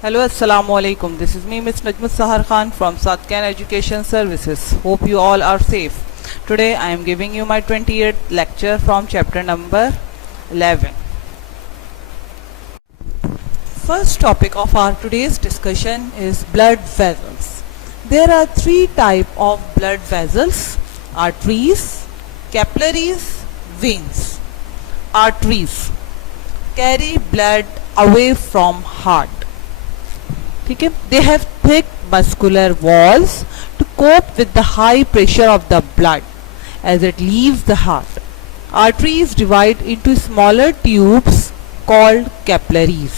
Hello, Assalamu alaikum. This is me, Ms. Najmus Sahar Khan from Satkan Education Services. Hope you all are safe. Today I am giving you my 28th lecture from chapter number 11. First topic of our today's discussion is blood vessels. There are three types of blood vessels: arteries, capillaries, veins. Arteries carry blood away from heart. ठीक है, they have thick muscular walls to cope with the high pressure of the blood as it leaves the heart. Arteries divide into smaller tubes called capillaries.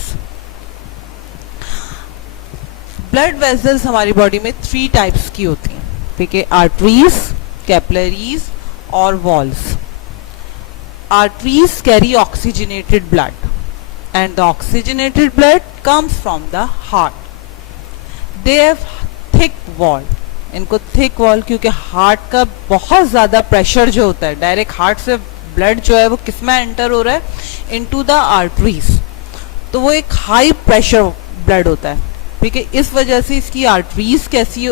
Blood vessels हमारी body में three types की होती हैं, ठीक है, arteries, capillaries और walls. Arteries carry oxygenated blood and the oxygenated blood comes from the heart. They have thick wall. इनको thick wall क्योंकि हार्ट का बहुत ज़्यादा प्रेशर जो होता है, डायरेक्ट हार्ट से ब्लड जो है वो किस में एंटर हो रहा है, इनटू द आर्टरीज, तो वो एक हाई प्रेशर ब्लड होता है, ठीक है. इस वजह से इसकी आर्टरीज कैसी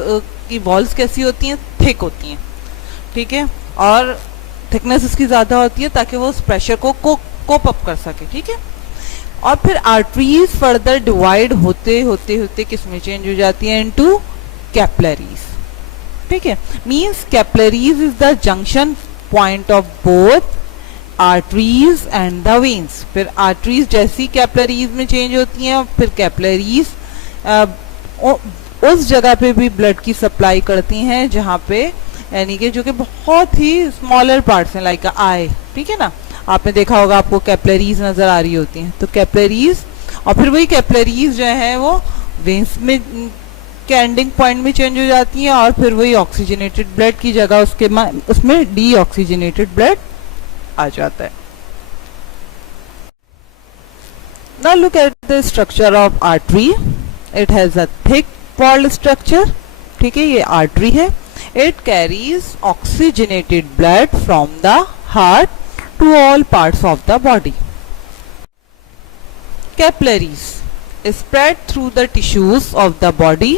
की वॉल्स कैसी होती हैं, थिक होती हैं, ठीक है, और थिकनेस इसकी ज़्यादा होती है ताकि वो उस प्रेशर को कोप अप कर सके, ठीक है. और फिर आर्टरीज फर्दर डिवाइड होते होते होते किस में चेंज हो जाती है, इनटू कैपिलरीज, ठीक है. Means capillaries is the junction point of both arteries and the veins. फिर आर्टरीज जैसी कैपिलरीज में चेंज होती हैं, फिर कैपिलरीज उस जगह पे भी ब्लड की सप्लाई करती हैं जहाँ पे, यानी कि जो कि बहुत ही स्मॉलर पार्ट्स हैं, लाइक आई, ठीक है ना. आपने देखा होगा, आपको कैपिलरीज नजर आ रही होती हैं, तो कैपिलरीज, और फिर वही कैपिलरीज जो है वो वेन्स में के एंडिंग पॉइंट में चेंज हो जाती हैं, और फिर वही ऑक्सीजनेटेड ब्लड की जगह उसमें डीऑक्सीजनेटेड ब्लड आ जाता है. Now look at the structure of artery. It has a thick walled structure, ठीक है, ये आर्टरी है. It carries oxygenated blood from the heart to all parts of the body. Capillaries spread through the tissues of the body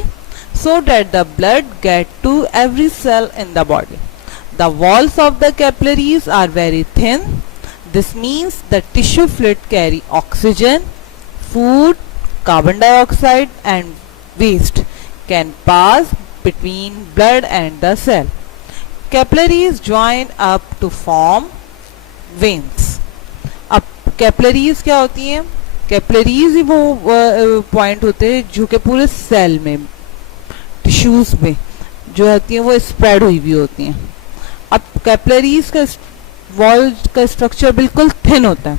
so that the blood get to every cell in the body. The walls of the capillaries are very thin. This means the tissue fluid carry oxygen, food, carbon dioxide and waste can pass between blood and the cell. Capillaries join up to form veins. अब capillaries क्या होती हैं, capillaries ही वो point होते हैं जो कि पूरे सेल में, टिश्यूज में जो होती हैं वो स्प्रेड हुई भी होती हैं. अब कैपिलरीज का वॉल का स्ट्रक्चर बिल्कुल थिन होता है,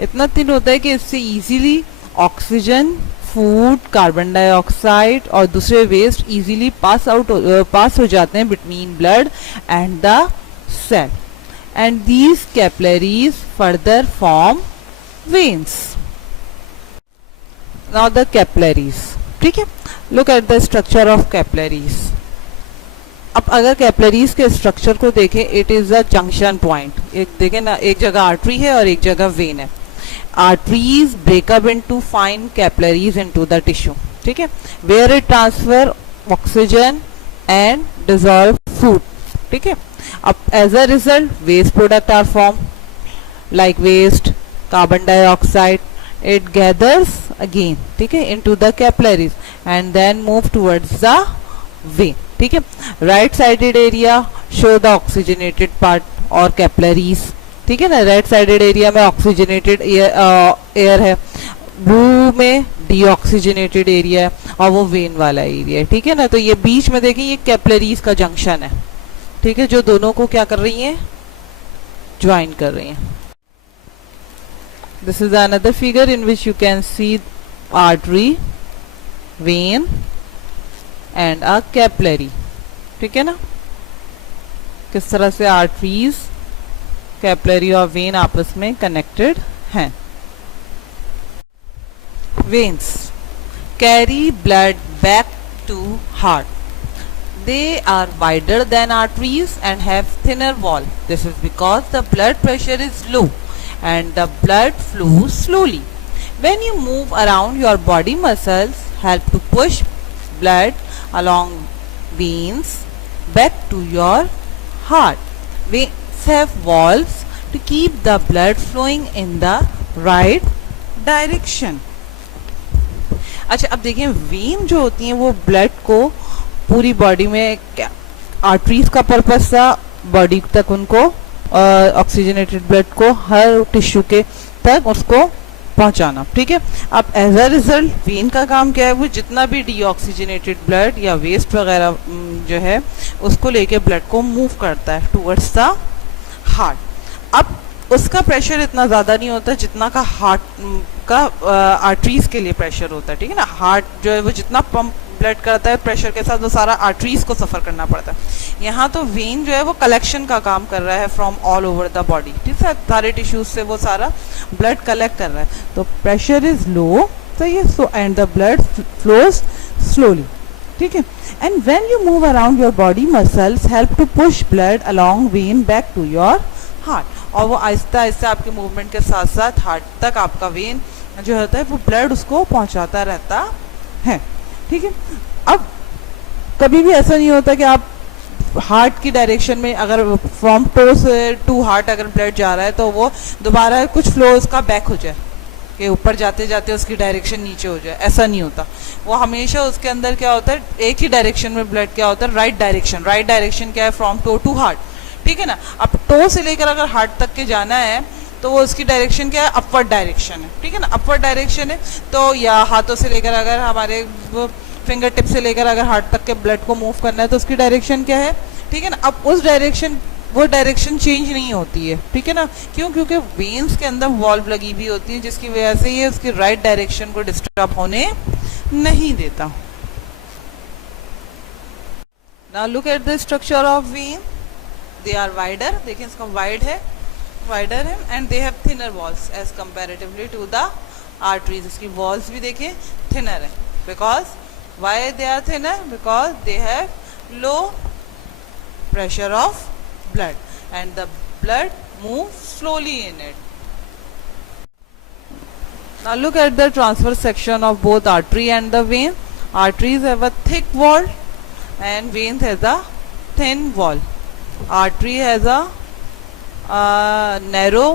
इतना थिन होता है कि इससे easily oxygen, food, carbon dioxide और दूसरे वेस्ट इजीली पास हो जाते हैं between blood and the cell. And these capillaries further form veins. Now the capillaries, ठीक है. Look at the structure of capillaries. अब अगर कैपिलरीज के स्ट्रक्चर को देखें, it is a junction point. एक देखें ना, एक जगह आर्टरी है और एक जगह वेन है. Arteries break up into fine capillaries into the tissue, ठीक है, where it transfer oxygen and dissolve food, ठीक है. अब as a result waste product are formed like waste, carbon dioxide. It gathers again, ठीक है, into the capillaries and then move towards the vein, ठीक है. right sided area show the oxygenated part और capillaries, ठीक है ना. right sided area में oxygenated air है, ब्लू में deoxygenated area है और वो वेन वाला एरिया है, ठीक है ना. तो ये बीच में देखें, ये कैपिलरीज का जंक्शन है, ठीक है, जो दोनों को क्या कर रही हैं, ज्वाइन कर रही हैं. This is another figure in which you can see artery, when and a capillary, ठीक है ना. किस तरह से आर्टरीज, कैपिलरी और वेन आपस में कनेक्टेड हैं. Veins carry blood back to heart. They are wider than arteries and have thinner wall. This is because the blood pressure is low and the blood flows slowly. When you move around, your body muscles help to push blood along veins back to your heart. Veins have valves to keep the blood flowing in the right direction. अच्छा, अब देखिए when जो होती हैं वो blood को पूरी body में, आर्टरीज का पर्पस था बॉडी तक उनको ऑक्सीजनेटेड ब्लड को हर टिश्यू के तक उसको पहुंचाना, ठीक है। अब एज अ रिजल्ट वेन का काम क्या है, वो जितना भी डीऑक्सीजनेटेड ब्लड या वेस्ट वगैरह जो है उसको लेके ब्लड को मूव करता है टुवर्ड्स द हार्ट। अब उसका प्रेशर इतना ज़्यादा नहीं होता जितना का हार्ट का आर्टरीज के लिए प्रेशर होता है, ठीक है ना। हार्ट जो है वो जितना पंप ब्लड करता है प्रेशर के साथ, वो सारा आर्टरीज को सफ़र करना पड़ता है। यहाँ तो वेन जो है वो कलेक्शन का काम कर रहा है from all over the body, ठीक है, सारे टिश्यूज से वो सारा ब्लड कलेक्ट कर रहा है। तो प्रेशर इज लो, सही है, so and the blood flows slowly, ठीक है। And when you move around your body, muscles help to push blood along vein back to your heart, और वो आहिस्ता आहिस्ता आपके मूवमेंट के साथ साथ हार्ट तक आपका वेन जो होता है वो ब्लड उसको पहुंचाता रहता है, ठीक है। अब कभी भी ऐसा नहीं होता कि आप हार्ट की डायरेक्शन में, अगर फ्रॉम टो से टू हार्ट अगर ब्लड जा रहा है तो वो दोबारा कुछ फ्लो उसका बैक हो जाए, कि ऊपर जाते जाते उसकी डायरेक्शन नीचे हो जाए, ऐसा नहीं होता। वो हमेशा उसके अंदर क्या होता है, एक ही डायरेक्शन में ब्लड क्या होता है, राइट डायरेक्शन। राइट डायरेक्शन क्या है, फ्रॉम टो टू हार्ट, ठीक है ना। अब टो से लेकर अगर हार्ट तक के जाना है तो वो उसकी डायरेक्शन क्या है, अपवर्ड डायरेक्शन है, ठीक है ना, अपवर्ड डायरेक्शन है। तो या हाथों से लेकर अगर हमारे फिंगर टिप से लेकर अगर हार्ट तक के ब्लड को मूव करना है तो उसकी डायरेक्शन क्या है, ठीक है ना। अब उस डायरेक्शन, वो डायरेक्शन चेंज नहीं होती है, ठीक है ना। क्यों? क्योंकि वेन्स के अंदर वॉल्व लगी हुई होती है, जिसकी वजह से ये उसकी राइट डायरेक्शन को डिस्टर्ब होने नहीं देता। Now look at the structure of vein. They are wider, देखिए इसका वाइड है, वाइडर है, and they have thinner walls as comparatively to the arteries. इसकी वॉल्स भी देखिए थिनर है, because why they are thinner, because they have low pressure of blood and the blood moves slowly in it. Now look at the transverse section of both artery and the vein. Arteries have a thick wall and veins has a thin wall. Artery has a narrow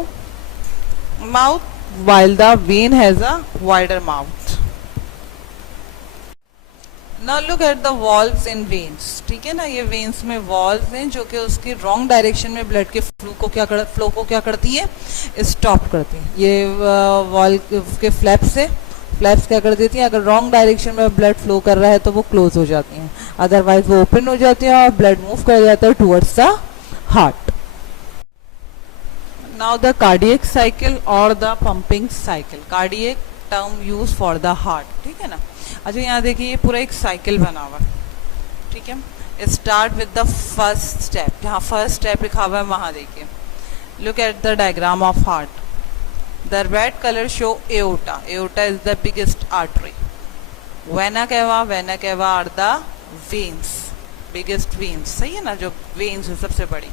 mouth while the vein has a wider mouth. Now look at the valves in veins, ठीक है ना। ये veins में valves हैं जो कि उसकी wrong direction में ब्लड के फ्लो को क्या करती है, स्टॉप करती है। ये वॉल्व के फ्लैप्स है, फ्लैप्स क्या कर देती हैं, अगर रॉन्ग डायरेक्शन में ब्लड फ्लो कर रहा है तो वो क्लोज हो जाती हैं, अदरवाइज वो ओपन हो जाती हैं और ब्लड मूव कर जाता है towards the heart. Now the cardiac cycle और the pumping cycle. Cardiac term use for the heart, ठीक है ना। अच्छा, यहाँ देखिए ये पूरा एक साइकिल बना हुआ है, ठीक है। Start with the first step, जहाँ फर्स्ट स्टेप लिखा हुआ है वहाँ देखिए। Look at the diagram of heart. The red colour show aorta. Aorta is the biggest artery. Vena cava are the veins, biggest veins, सही है ना, जो वेन्स है सबसे बड़ी।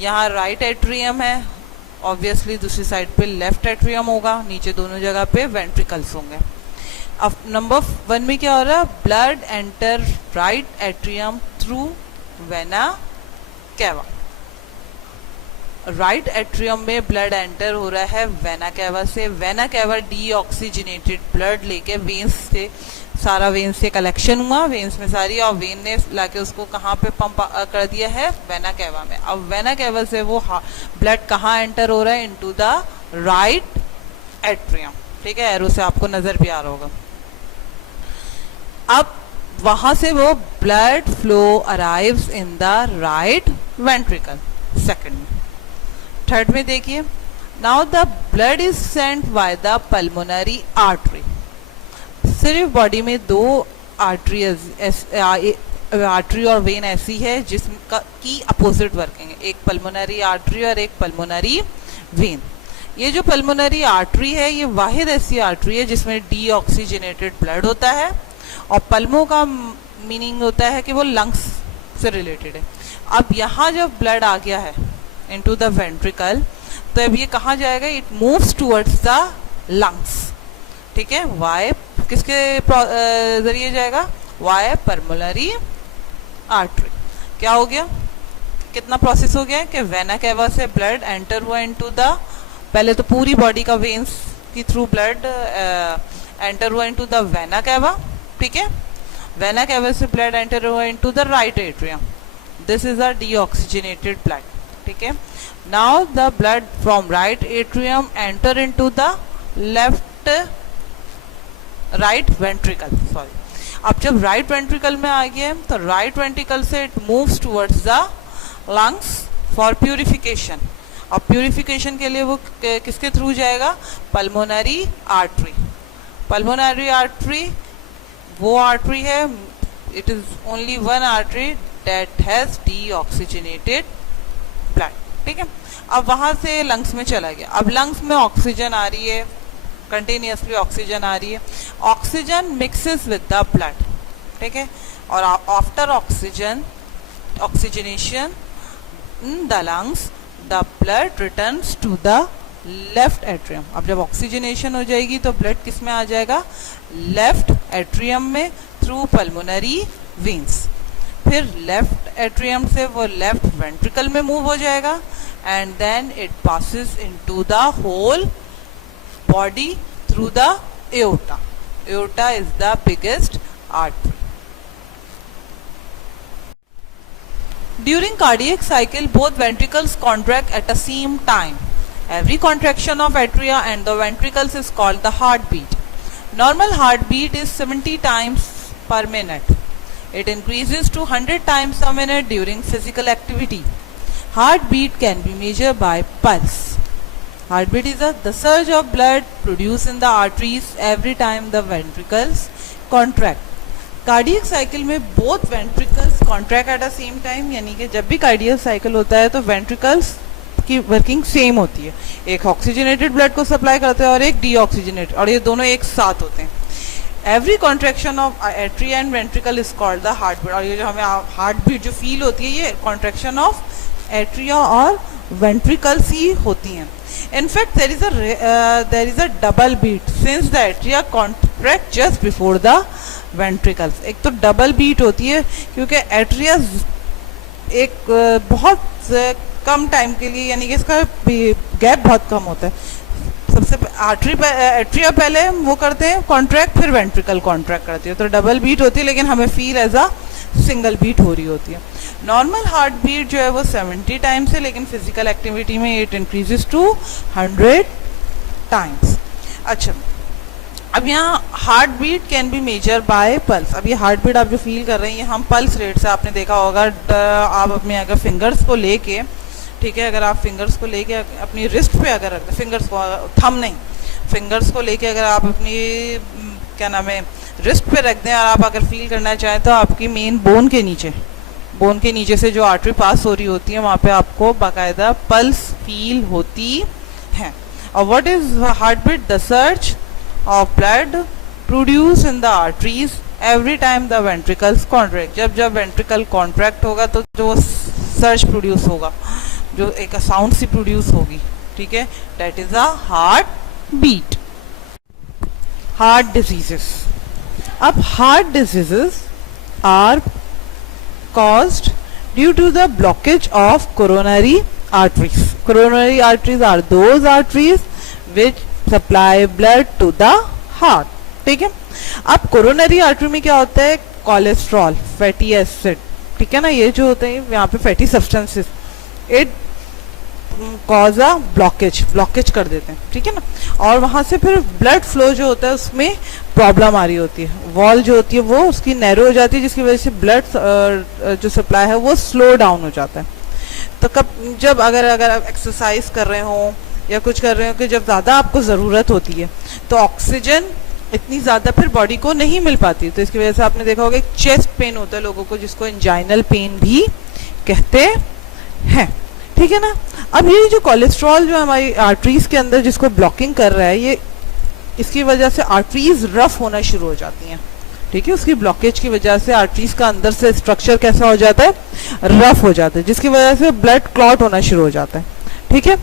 यहाँ राइट एट्रियम है, ऑब्वियसली दूसरी साइड पे लेफ्ट एट्रियम होगा, नीचे दोनों जगह पे वेंट्रिकल्स होंगे। अब नंबर 1 में क्या हो रहा है, blood enter right atrium through vena cava. Right atrium में ब्लड एंटर हो रहा है वेना केवा से। वेना केवा डीऑक्सीजनेटेड ब्लड लेके वेन्स से, सारा वेन्स से कलेक्शन हुआ, वेन्स में सारी, और वेन ने लाके उसको कहाँ पे पंप कर दिया है, वेना केवा में। अब वेना केवा से वो ब्लड कहाँ एंटर हो रहा है, इनटू द राइट एट्रियम, ठीक है। एरो से आपको नजर भी आ रहा होगा। अब वहां से वो blood flow arrives in the right ventricle, second में। थर्ड में देखिए, now the blood is sent by the pulmonary artery. सिर्फ बॉडी में 2 आर्टरी और वेन ऐसी है जिसका की अपोजिट वर्किंग है, एक पल्मोनरी आर्टरी और एक पल्मोनरी वेन। ये जो पल्मोनरी आर्टरी है ये वाहिद ऐसी आर्टरी है जिसमें डीऑक्सीजनेटेड ब्लड होता है, और पल्मो का मीनिंग होता है कि वो लंग्स से रिलेटेड है। अब यहाँ जब ब्लड आ गया है इनटू द वेंट्रिकल, तो अब ये कहाँ जाएगा, it moves towards the lungs, ठीक है। वाई, किसके जरिए जाएगा? Via pulmonary artery. क्या हो गया? कितना प्रोसेस हो गया कि वेना केवा से ब्लड एंटर हुआ इनटू द, पहले तो पूरी बॉडी का वेन्स की थ्रू ब्लड एंटर हुआ इनटू द वेना केवा, ठीक है। वेना केवा से ब्लड एंटर हुआ into the right atrium, this is a deoxygenated blood, ठीक है। Now the blood from right atrium enter into the left right ventricle, sorry. अब जब right ventricle में आ गया तो राइट वेंट्रिकल से it moves towards the lungs for purification. अब purification के लिए वो किसके थ्रू जाएगा? Pulmonary artery. पल्मोनरी आर्टरी वो आर्टरी है, it is only one artery that has deoxygenated blood, ठीक है। अब वहां से लंग्स में चला गया। अब लंग्स में ऑक्सीजन आ रही है, कंटिन्यूसली ऑक्सीजन आ रही है, oxygen mixes with the blood, ठीक है। और after oxygenation in the lungs the blood returns to the left atrium. अब जब ऑक्सीजनेशन हो जाएगी तो ब्लड किस में आ जाएगा? लेफ्ट एट्रियम में थ्रू पल्मोनरी वेन्स। फिर लेफ्ट एट्रियम से वो लेफ्ट वेंट्रिकल में मूव हो जाएगा and then it passes into the whole body through the aorta. Aorta is the biggest artery. During cardiac cycle, both ventricles contract at the same time. Every contraction of atria and the ventricles is called the heartbeat. Normal heartbeat is 70 times per minute. It increases to 100 times a minute during physical activity. Heartbeat can be measured by pulse. Heartbeat is the surge of blood produced in the arteries every time the ventricles contract. Cardiac cycle में both ventricles contract at the same time, यानी कि जब भी cardiac cycle होता है तो ventricles की working same होती है। एक ऑक्सीजनेटेड ब्लड को सप्लाई करते हैं और एक डीऑक्सीजनेटेड, और ये दोनों एक साथ होते हैं। Every contraction of atria and ventricle is called the heart beat. और ये जो हमें हार्ट बीट जो फील होती है ये कॉन्ट्रैक्शन ऑफ एट्रिया और वेंट्रिकल्स ही होती हैं। In fact, there is a double beat since the atria contract just before the ventricles. एक तो डबल बीट होती है क्योंकि एट्रिया एक बहुत कम टाइम के लिए, यानी कि इसका गैप बहुत कम होता है। सबसे एट्रिया पहले वो करते हैं कॉन्ट्रैक्ट, फिर वेंट्रिकल कॉन्ट्रैक्ट करती है, तो डबल बीट होती है, लेकिन हमें feel as a single beat हो रही होती है। नॉर्मल हार्ट बीट जो है वो 70 टाइम्स है, लेकिन फिजिकल एक्टिविटी में इट इंक्रीजेस टू 100 टाइम्स। अच्छा, अब यहाँ heart beat can be measure by pulse. अब ये हार्ट बीट आप जो फील कर रहे हैं हम पल्स रेट से, आपने देखा होगा आप अपने अगर फिंगर्स को लेके, ठीक है, अगर आप फिंगर्स को लेके अपनी रिस्ट पे अगर रखते, फिंगर्स को, थंब नहीं, फिंगर्स को लेके अगर आप अपनी क्या नाम है रिस्ट पे रख दें और आप अगर फील करना चाहें तो आपकी मेन बोन के नीचे से जो आर्टरी पास हो रही होती है वहाँ पे आपको बाकायदा पल्स फील होती है। और what is heart beat? The surge of blood produce in the arteries every time the ventricles contract. जब वेंट्रिकल कॉन्ट्रैक्ट होगा तो जो सर्ज प्रोड्यूस होगा, जो एक साउंड सी प्रोड्यूस होगी, ठीक है, that is a heart beat. Heart diseases. अब heart diseases are caused due to the blockage of coronary arteries. Coronary arteries are those arteries which supply blood to the heart. ठीक है। अब coronary artery में क्या होता है? Cholesterol, fatty acid, ठीक है ना, ये जो होते हैं यहाँ पे fatty substances, it cause a blockage कर देते हैं, ठीक है ना। और वहां से फिर ब्लड फ्लो जो होता है उसमें प्रॉब्लम आ रही होती है, वॉल जो होती है वो उसकी नैरो हो जाती है, जिसकी वजह से ब्लड जो सप्लाई है वो स्लो डाउन हो जाता है। तो जब अगर आप एक्सरसाइज कर रहे हो या कुछ कर रहे हो कि जब ज़्यादा आपको ज़रूरत होती है तो ऑक्सीजन इतनी ज़्यादा फिर बॉडी को नहीं मिल पाती, तो इसकी वजह से आपने देखा होगा एक चेस्ट पेन होता है लोगों को, जिसको इंजाइनल पेन भी कहते हैं, ठीक है ना। अब ये जो कोलेस्ट्रॉल जो हमारी आर्टरीज के अंदर जिसको ब्लॉकिंग कर रहा है, ये इसकी वजह से आर्टरीज रफ होना शुरू हो जाती हैं, ठीक है। उसकी ब्लॉकेज की वजह से आर्टरीज का अंदर से स्ट्रक्चर कैसा हो जाता है? रफ हो जाता है, जिसकी वजह से ब्लड क्लॉट होना शुरू हो जाता है, ठीक है।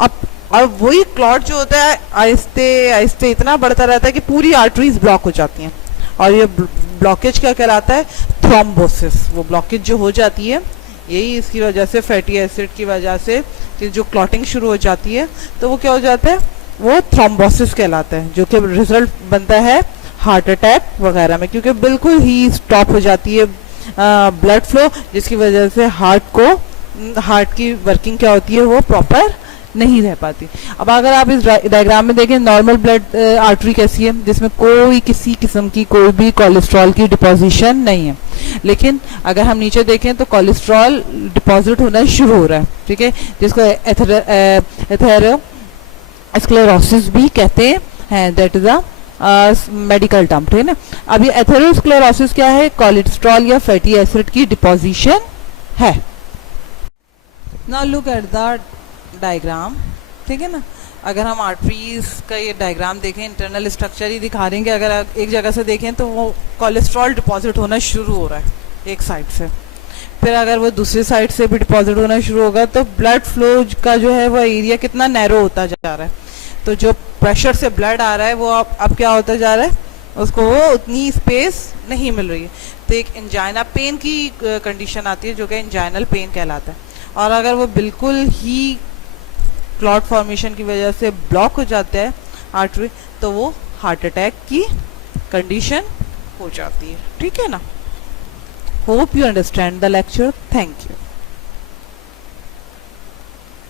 अब और वही क्लॉट जो होता है आहिस्ते आहिस्ते इतना बढ़ता रहता है कि पूरी आर्टरीज ब्लॉक हो जाती हैं, और ये ब्लॉकेज क्या कहलाता है, थ्रोम्बोसिस। वो ब्लॉकेज जो हो जाती है यही इसकी वजह से, फैटी एसिड की वजह से कि जो क्लॉटिंग शुरू हो जाती है तो वो क्या हो जाता है, वो थ्रोम्बोसिस कहलाता है, जो कि रिजल्ट बनता है हार्ट अटैक वगैरह में, क्योंकि बिल्कुल ही स्टॉप हो जाती है ब्लड फ्लो, जिसकी वजह से हार्ट की वर्किंग क्या होती है, वो प्रॉपर नहीं रह पाती। अब अगर आप इस डायग्राम में देखें, नॉर्मल ब्लड आर्टरी कैसी है, जिसमें कोई किसी किस्म की कोई भी कोलेस्ट्रॉल की डिपोजिशन नहीं है। लेकिन अगर हम नीचे देखें तो कोलेस्ट्रॉल डिपॉजिट होना शुरू हो रहा है, ठीक है, जिसको एथेरोस्क्लेरोसिस भी कहते हैं, that is a medical term, ठीक है ना। अब ये एथेरोस्क्लेरोसिस क्या है, कोलेस्ट्रॉल या फैटी एसिड की डिपोजिशन है। Now look at the diagram, ठीक है ना। अगर हम आर्टरीज का ये डायग्राम देखें, इंटरनल स्ट्रक्चर ही दिखा रहे हैं कि अगर एक जगह से देखें तो वो कोलेस्ट्रॉल डिपॉजिट होना शुरू हो रहा है एक साइड से, फिर अगर वो दूसरी साइड से भी डिपॉजिट होना शुरू होगा तो ब्लड फ्लो का जो है वो एरिया कितना नैरो होता जा रहा है। तो जो प्रेशर से ब्लड आ रहा है वो अब क्या होता जा रहा है, उसको वो उतनी स्पेस नहीं मिल रही है, तो एक एंजाइना पेन की कंडीशन आती है जो कि एंजाइनल पेन कहलाता है। और अगर वो बिल्कुल ही क्लॉट फॉर्मेशन की वजह से ब्लॉक हो जाता है आर्टरी, तो वो हार्ट अटैक की कंडीशन हो जाती है, ठीक है ना। Hope you understand the lecture, thank you.